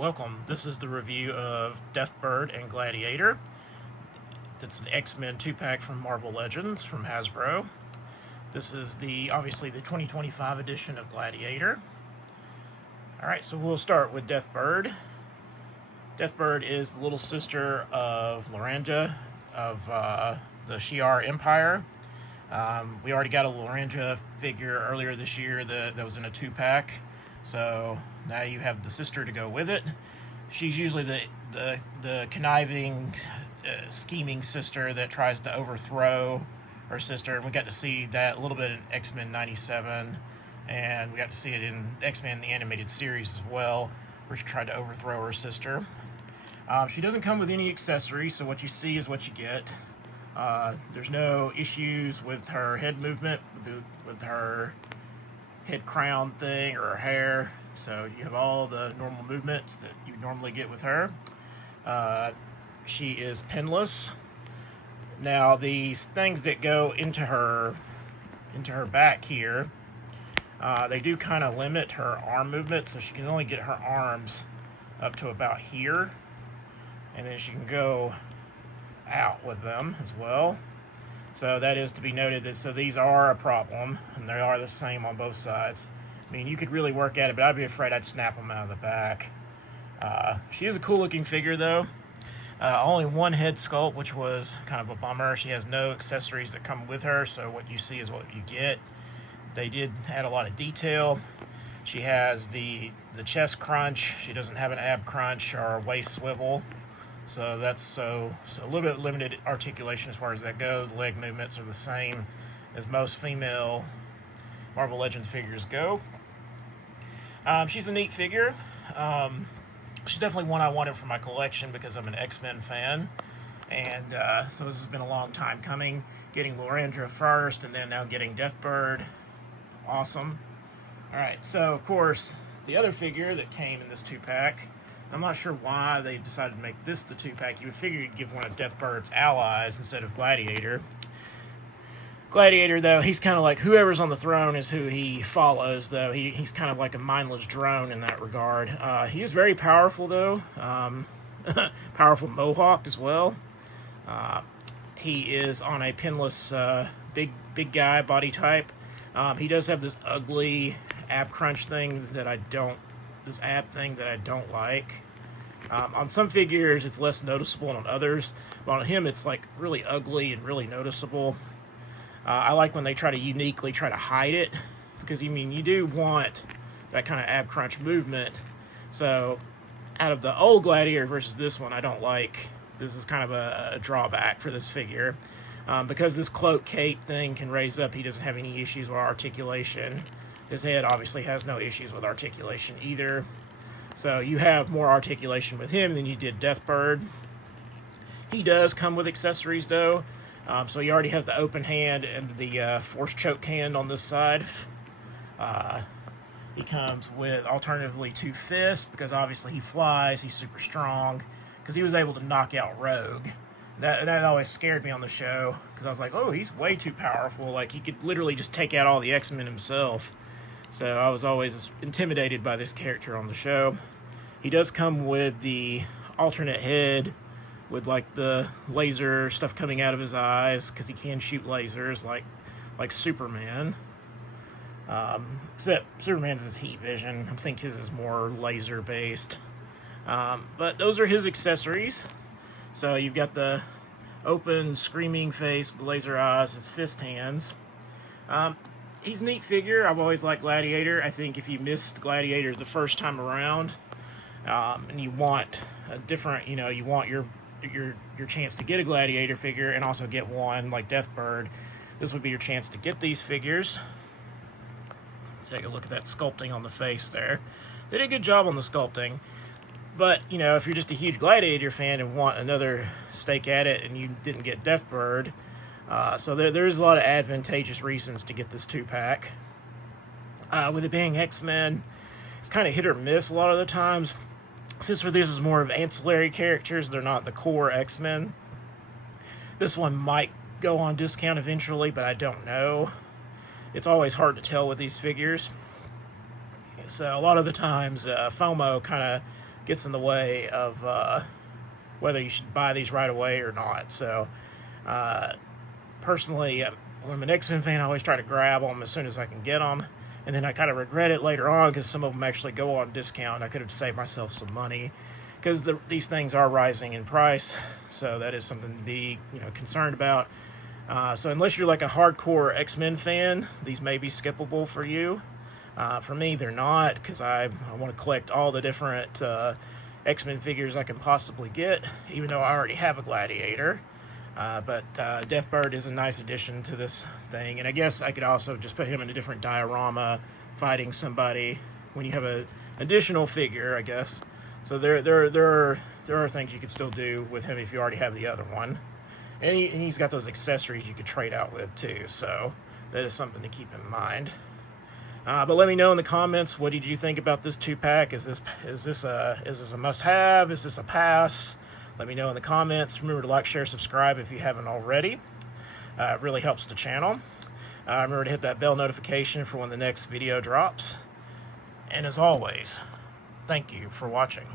welcome. This is the review of Deathbird and Gladiator. That's the X-Men 2-pack from Marvel Legends from Hasbro. This is obviously the 2025 edition of Gladiator. Alright, so we'll start with Deathbird. Deathbird is the little sister of Loranja of the Shi'ar Empire. We already got a Loranja figure earlier this year that was in a 2-pack. So now you have the sister to go with it. She's usually the conniving, scheming sister that tries to overthrow her sister. And we got to see that a little bit in X-Men 97. And we got to see it in X-Men the animated series as well, where she tried to overthrow her sister. She doesn't come with any accessories, so what you see is what you get. There's no issues with her head movement, with her head crown thing or her hair. So you have all the normal movements that you normally get with her. She is pinless. Now these things that go into her back here, they do kind of limit her arm movement, so she can only get her arms up to about here, and then she can go out with them as well. So that is to be noted. So these are a problem, and they are the same on both sides. I mean, you could really work at it, but I'd be afraid I'd snap them out of the back. She is a cool looking figure though. Only one head sculpt, which was kind of a bummer. She has no accessories that come with her, so what you see is what you get. They did add a lot of detail. She has the chest crunch. She doesn't have an ab crunch or a waist swivel. So that's so a little bit limited articulation as far as that goes. The leg movements are the same as most female Marvel Legends figures go. She's a neat figure. She's definitely one I wanted for my collection because I'm an X-Men fan. And so this has been a long time coming. Getting Loranja first, and then now getting Deathbird. Awesome. Alright, so of course, the other figure that came in this 2-pack, I'm not sure why they decided to make this the 2-pack. You would figure you'd give one of Deathbird's allies instead of Gladiator. Gladiator, though, he's kind of like whoever's on the throne is who he follows, though. He's kind of like a mindless drone in that regard. He is very powerful, though. Powerful mohawk as well. He is on a pinless, big guy body type. He does have this ugly ab crunch thing that I don't like. On some figures it's less noticeable than on others, but on him it's like really ugly and really noticeable. I like when they try to uniquely hide it, because you do want that kind of ab crunch movement. So out of the old Gladiator versus this one, I don't like. This is kind of a drawback for this figure. Because this cloak cape thing can raise up, he doesn't have any issues with articulation. His head obviously has no issues with articulation either. So you have more articulation with him than you did Deathbird. He does come with accessories though. So he already has the open hand and the force choke hand on this side. He comes with alternatively 2 fists, because obviously he flies, he's super strong, because he was able to knock out Rogue. That always scared me on the show, because I was like, oh, he's way too powerful. Like, he could literally just take out all the X-Men himself. So I was always intimidated by this character on the show. He does come with the alternate head with like the laser stuff coming out of his eyes, because he can shoot lasers like Superman. Except Superman's is heat vision. I think his is more laser based. But those are his accessories. So you've got the open screaming face, the laser eyes, his fist hands. He's a neat figure. I've always liked Gladiator. I think if you missed Gladiator the first time around, and you want a different, you want your chance to get a Gladiator figure and also get one like Deathbird, this would be your chance to get these figures. Take a look at that sculpting on the face there. They did a good job on the sculpting. But, if you're just a huge Gladiator fan and want another stake at it and you didn't get Deathbird, so there's a lot of advantageous reasons to get this 2-pack. With it being X-Men, it's kind of hit or miss a lot of the times. Since this is more of ancillary characters, they're not the core X-Men. This one might go on discount eventually, but I don't know. It's always hard to tell with these figures. So a lot of the times, FOMO kind of gets in the way of whether you should buy these right away or not. So, personally, when I'm an X-Men fan, I always try to grab them as soon as I can get them. And then I kind of regret it later on because some of them actually go on discount. I could have saved myself some money because these things are rising in price. So that is something to be concerned about. So unless you're like a hardcore X-Men fan, these may be skippable for you. For me, they're not, because I want to collect all the different X-Men figures I can possibly get, even though I already have a Gladiator. But Deathbird is a nice addition to this thing, and I guess I could also just put him in a different diorama fighting somebody when you have an additional figure, I guess. So there are things you could still do with him if you already have the other one. And he's got those accessories you could trade out with too, so that is something to keep in mind. But let me know in the comments, what did you think about this 2-pack? Is this a must-have? Is this a pass? Let me know in the comments. Remember to like, share, subscribe if you haven't already. It really helps the channel. Remember to hit that bell notification for when the next video drops. And as always, thank you for watching.